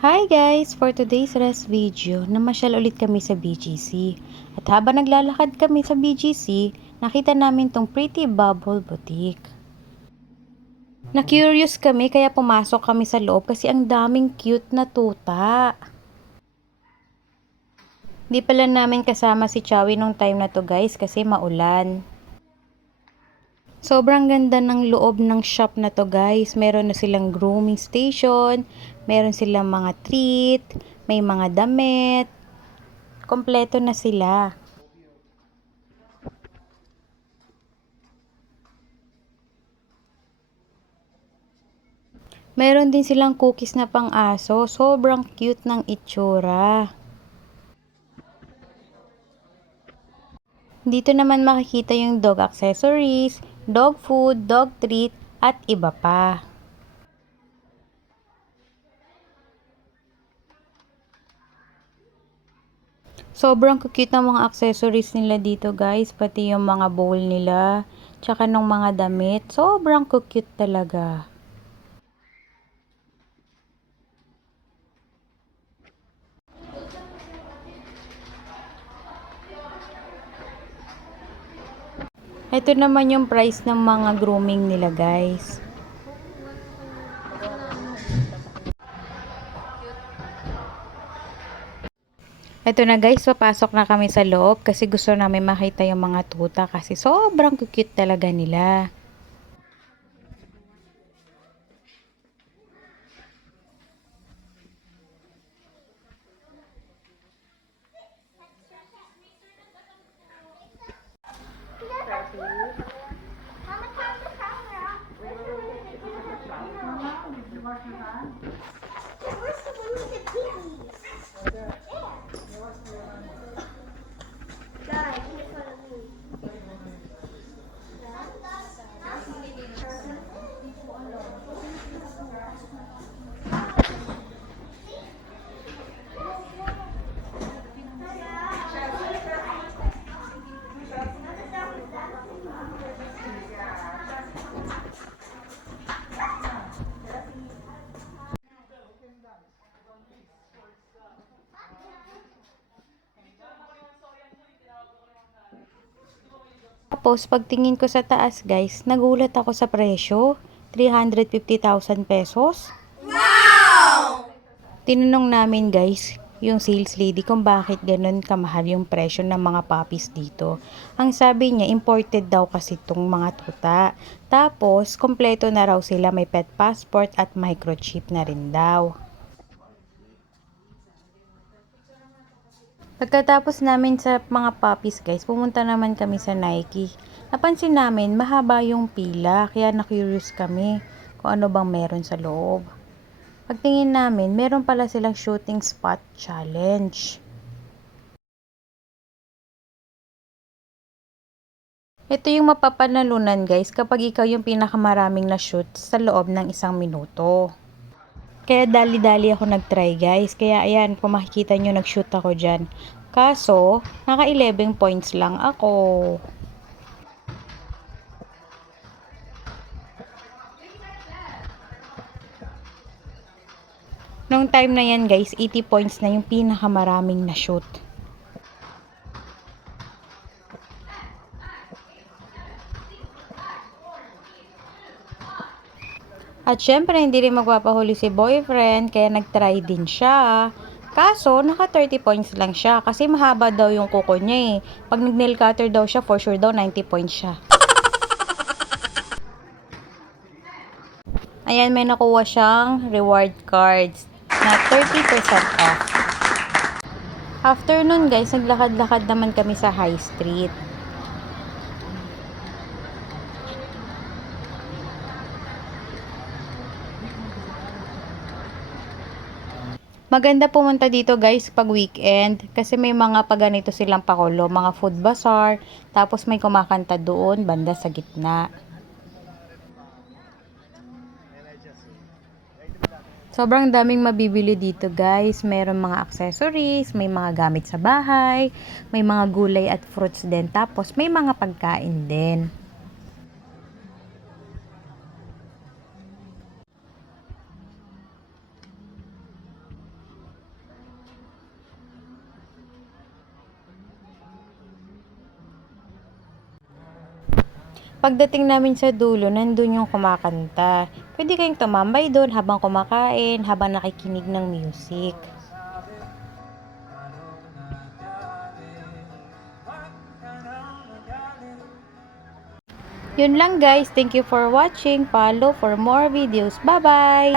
Hi guys! For today's rest video, namasyal ulit kami sa BGC. At habang naglalakad kami sa BGC, nakita namin tong Pretty Bubble Boutique. Na-curious kami kaya pumasok kami sa loob kasi ang daming cute na tuta. Di pala namin kasama si Chowie nung time na to guys kasi maulan. Sobrang ganda ng loob ng shop na to guys. Meron na silang grooming station, meron silang mga treat, may mga damit. Kompleto na sila. Meron din silang cookies na pang-aso. Sobrang cute ng itsura. Dito naman makikita yung dog accessories, dog food, dog treat, at iba pa. Sobrang cute ng mga accessories nila dito guys. Pati yung mga bowl nila. Tsaka ng mga damit. Sobrang cute talaga. Ito naman yung price ng mga grooming nila guys. Ito na guys, papasok na kami sa loob kasi gusto namin makita yung mga tuta kasi sobrang cute talaga nila. Tapos, pagtingin ko sa taas guys, nagulat ako sa presyo. 350,000 pesos. Tinanong namin guys, yung sales lady kung bakit ganun kamahal yung presyo ng mga puppies dito. Ang sabi niya, imported daw kasi itong mga tuta. Tapos, kompleto na raw sila, may pet passport at microchip na rin daw. Pagkatapos namin sa mga puppies guys, pumunta naman kami sa Nike. Napansin namin mahaba yung pila, kaya na-curious kami kung ano bang meron sa loob. Pagtingin namin, meron pala silang shooting spot challenge. Ito yung mapapanalunan guys kapag ikaw yung pinakamaraming na-shoot sa loob ng 1 minuto. Kaya dali-dali ako nag-try guys. Kaya ayan, kung makikita nyo nag-shoot ako dyan. Kaso, naka 11 points lang ako. Nung time na yan guys, 80 points na yung pinakamaraming na-shoot. At syempre, hindi rin magpapahuli si boyfriend, kaya nag-try din siya. Kaso, naka 30 points lang siya kasi mahaba daw yung kuko niya eh. Pag nag-nail cutter daw siya, for sure daw 90 points siya. Ayan, may nakuha siyang reward cards na 30% off. After nun guys, naglakad-lakad naman kami sa High Street. Maganda pumunta dito guys pag weekend kasi may mga paganito silang pakulo, mga food bazaar, tapos may kumakanta doon banda sa gitna. Sobrang daming mabibili dito guys. Meron mga accessories, may mga gamit sa bahay, may mga gulay at fruits din. Tapos may mga pagkain din. Pagdating namin sa dulo, nandun yung kumakanta. Pwede kayong tumambay doon habang kumakain, habang nakikinig ng music. Yun lang guys. Thank you for watching. Follow for more videos. Bye-bye!